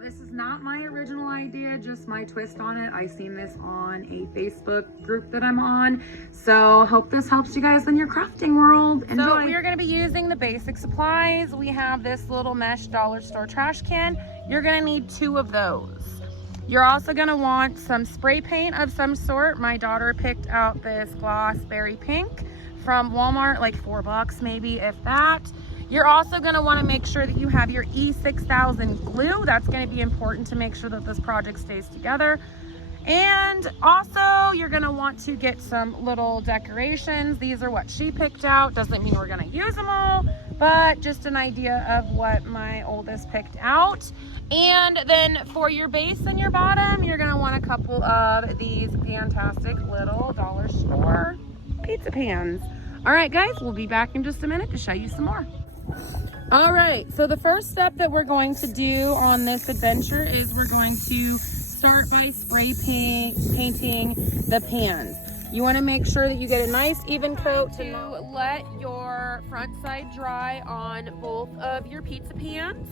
this is not my original idea, just my twist on it. I seen this on a Facebook group that I'm on. So hope this helps you guys in your crafting world. Enjoy. So we are going to be using the basic supplies. We have this little mesh dollar store trash can. You're going to need 2 of those. You're also going to want some spray paint of some sort. My daughter picked out this gloss berry pink from Walmart, like $4 maybe, if that. You're also going to want to make sure that you have your E6000 glue. That's going to be important to make sure that this project stays together. And also you're going to want to get some little decorations. These are what she picked out. Doesn't mean we're going to use them all, but just an idea of what my oldest picked out. And then for your base and your bottom, you're going to want a couple of these fantastic little dollar store pizza pans. All right, guys, we'll be back in just a minute to show you some more. All right, so the first step that we're going to do on this adventure is we're going to start by spray painting the pans. You want to make sure that you get a nice even coat to let your front side dry on both of your pizza pans.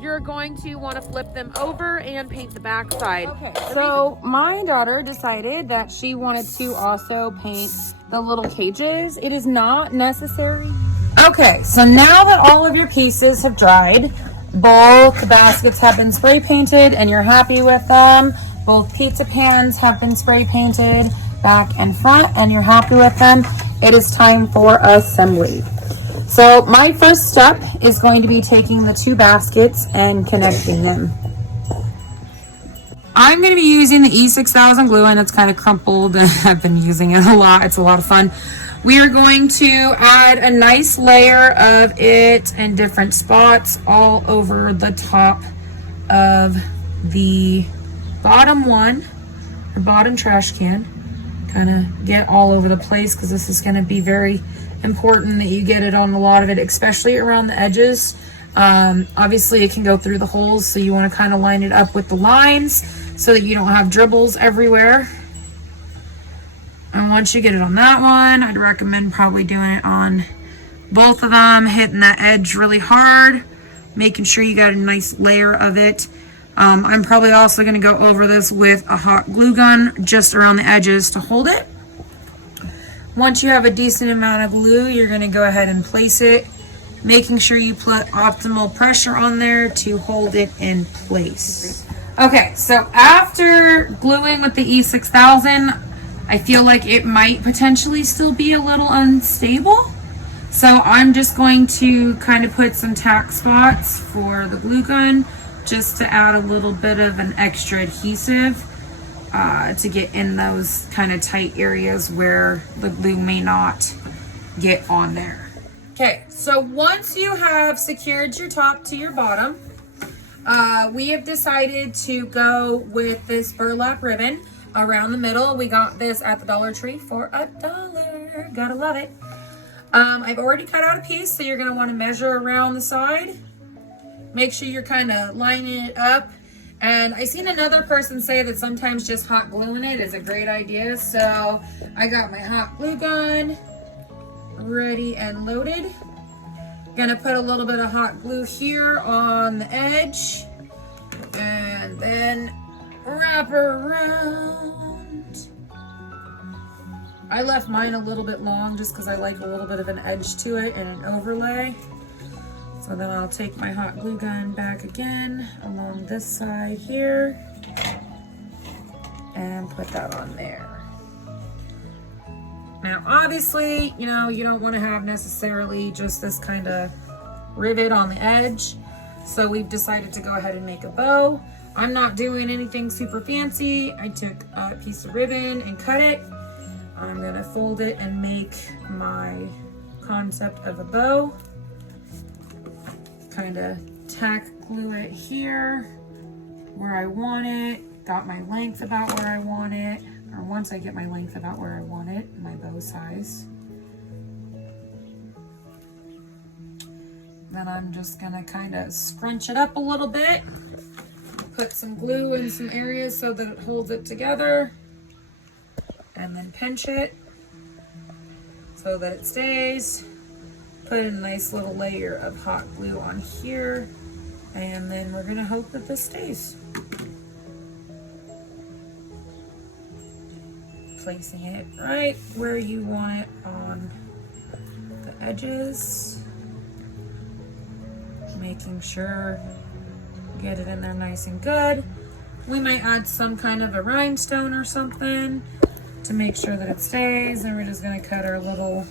You're going to want to flip them over and paint the back side. Okay, so my daughter decided that she wanted to also paint the little cages. It is not necessary. Okay, so now that all of your pieces have dried, both baskets have been spray painted and you're happy with them. Both pizza pans have been spray painted back and front and you're happy with them. It is time for assembly. So my first step is going to be taking the 2 baskets and connecting them. I'm going to be using the E6000 glue, and it's kind of crumpled and I've been using it a lot. It's a lot of fun. We are going to add a nice layer of it in different spots all over the top of the bottom one, or bottom trash can. Kind of get all over the place because this is going to be very important that you get it on a lot of it, especially around the edges. Obviously it can go through the holes, so you want to kind of line it up with the lines so that you don't have dribbles everywhere. And once you get it on that one, I'd recommend probably doing it on both of them, hitting that edge really hard, making sure you got a nice layer of it. I'm probably also going to go over this with a hot glue gun just around the edges to hold it. Once you have a decent amount of glue, you're going to go ahead and place it, making sure you put optimal pressure on there to hold it in place. Okay, so after gluing with the E6000, I feel like it might potentially still be a little unstable. So I'm just going to kind of put some tack spots for the glue gun just to add a little bit of an extra adhesive to get in those kind of tight areas where the glue may not get on there. Okay, so once you have secured your top to your bottom, we have decided to go with this burlap ribbon around the middle. We got this at the Dollar Tree for $1. Gotta love it. I've already cut out a piece, so you're gonna want to measure around the side. Make sure you're kind of lining it up. And I seen another person say that sometimes just hot gluing it is a great idea. So I got my hot glue gun ready and loaded. Gonna put a little bit of hot glue here on the edge and then wrap her around. I left mine a little bit long just because I like a little bit of an edge to it and an overlay. So then I'll take my hot glue gun back again along this side here and put that on there. Now obviously, you know, you don't want to have necessarily just this kind of rivet on the edge. So we've decided to go ahead and make a bow. I'm not doing anything super fancy. I took a piece of ribbon and cut it. I'm gonna fold it and make my concept of a bow. Kind of tack glue it here where I want it. Got my length about where I want it. Or once I get my length about where I want it, my bow size. Then I'm just gonna kind of scrunch it up a little bit. Put some glue in some areas so that it holds it together. And then pinch it so that it stays. Put a nice little layer of hot glue on here. And then we're gonna hope that this stays. Placing it right where you want it on the edges. Making sure you get it in there nice and good. We might add some kind of a rhinestone or something to make sure that it stays. And we're just gonna cut our little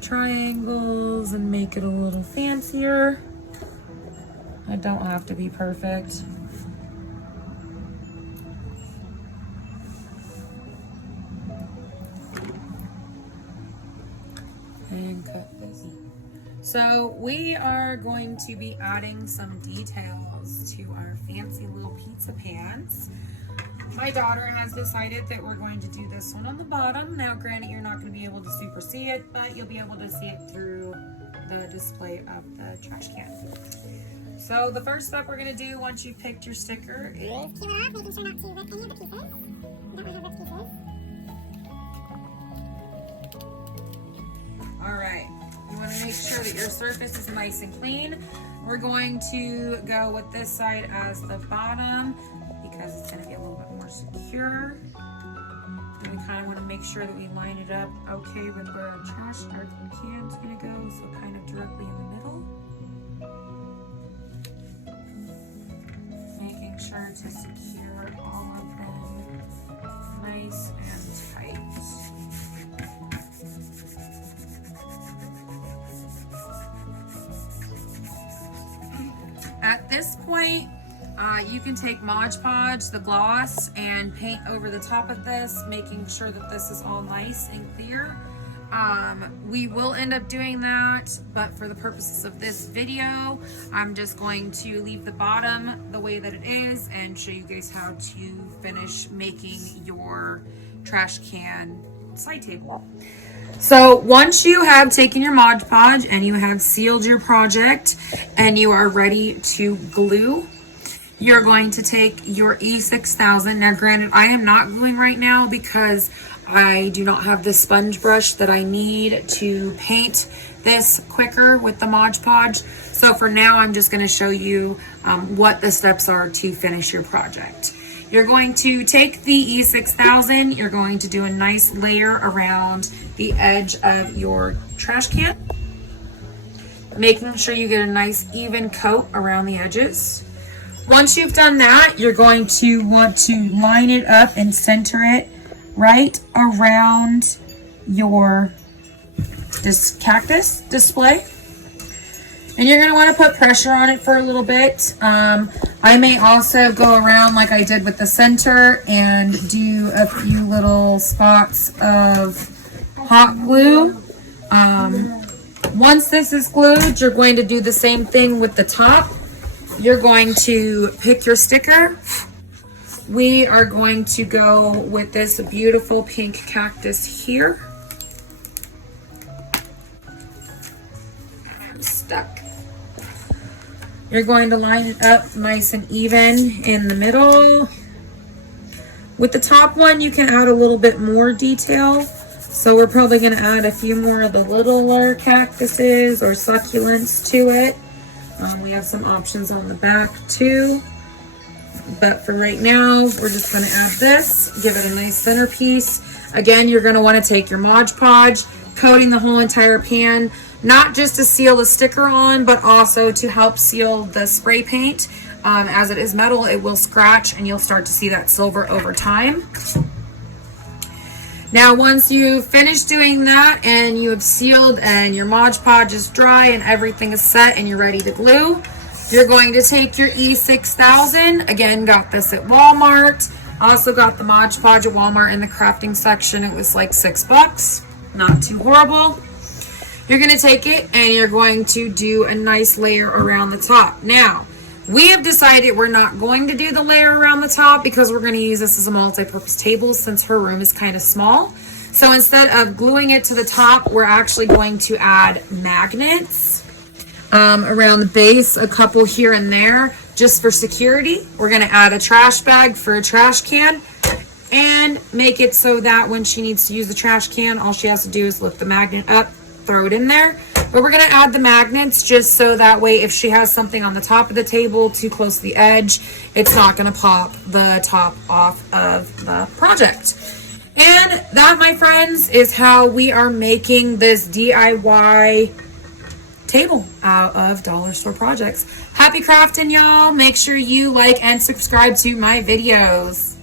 triangles and make it a little fancier. It don't have to be perfect. And cut this. So we are going to be adding some details to our fancy little pizza pans. My daughter has decided that we're going to do this one on the bottom. Now, granted, you're not going to be able to super see it, but you'll be able to see it through the display of the trash can. So the first step we're going to do once you've picked your sticker is peel it off, making sure not to rip any of the pieces. Don't want to rip pieces. All right, you want to make sure that your surface is nice and clean. We're going to go with this side as the bottom because it's going to be a little bit more secure. And we kind of want to make sure that we line it up okay with where our can's going to go, so kind of directly in the middle. Making sure to secure all of them nice and tight. At this point, you can take Mod Podge, the gloss, and paint over the top of this, making sure that this is all nice and clear. We will end up doing that, but for the purposes of this video, I'm just going to leave the bottom the way that it is and show you guys how to finish making your trash can side table. So once you have taken your Mod Podge and you have sealed your project and you are ready to glue, you're going to take your E6000. Now granted, I am not gluing right now because I do not have the sponge brush that I need to paint this quicker with the Mod Podge. So for now, I'm just going to show you what the steps are to finish your project. You're going to take the E6000, you're going to do a nice layer around the edge of your trash can, making sure you get a nice even coat around the edges. Once you've done that, you're going to want to line it up and center it right around your cactus display. And you're going to want to put pressure on it for a little bit. I may also go around like I did with the center and do a few little spots of hot glue. Once this is glued, you're going to do the same thing with the top. You're going to pick your sticker. We are going to go with this beautiful pink cactus here. I'm stuck. You're going to line it up nice and even in the middle. With the top one, you can add a little bit more detail. So we're probably going to add a few more of the littler cactuses or succulents to it. We have some options on the back too. But for right now, we're just going to add this, give it a nice centerpiece. Again, you're going to want to take your Mod Podge, coating the whole entire pan, not just to seal the sticker on, but also to help seal the spray paint. As it is metal, it will scratch and you'll start to see that silver over time. Now, once you finish doing that and you have sealed and your Mod Podge is dry and everything is set and you're ready to glue, you're going to take your E6000. Again, got this at Walmart. Also got the Mod Podge at Walmart in the crafting section. It was like $6. Not too horrible. You're going to take it and you're going to do a nice layer around the top. Now, we have decided we're not going to do the layer around the top because we're going to use this as a multi-purpose table since her room is kind of small. So instead of gluing it to the top, we're actually going to add magnets around the base, a couple here and there, just for security. We're going to add a trash bag for a trash can and make it so that when she needs to use the trash can, all she has to do is lift the magnet up, throw it in there, But we're going to add the magnets just so that way if she has something on the top of the table too close to the edge, it's not going to pop the top off of the project. And that, my friends, is how we are making this DIY table out of dollar store projects. Happy crafting, y'all. Make sure you like and subscribe to my videos.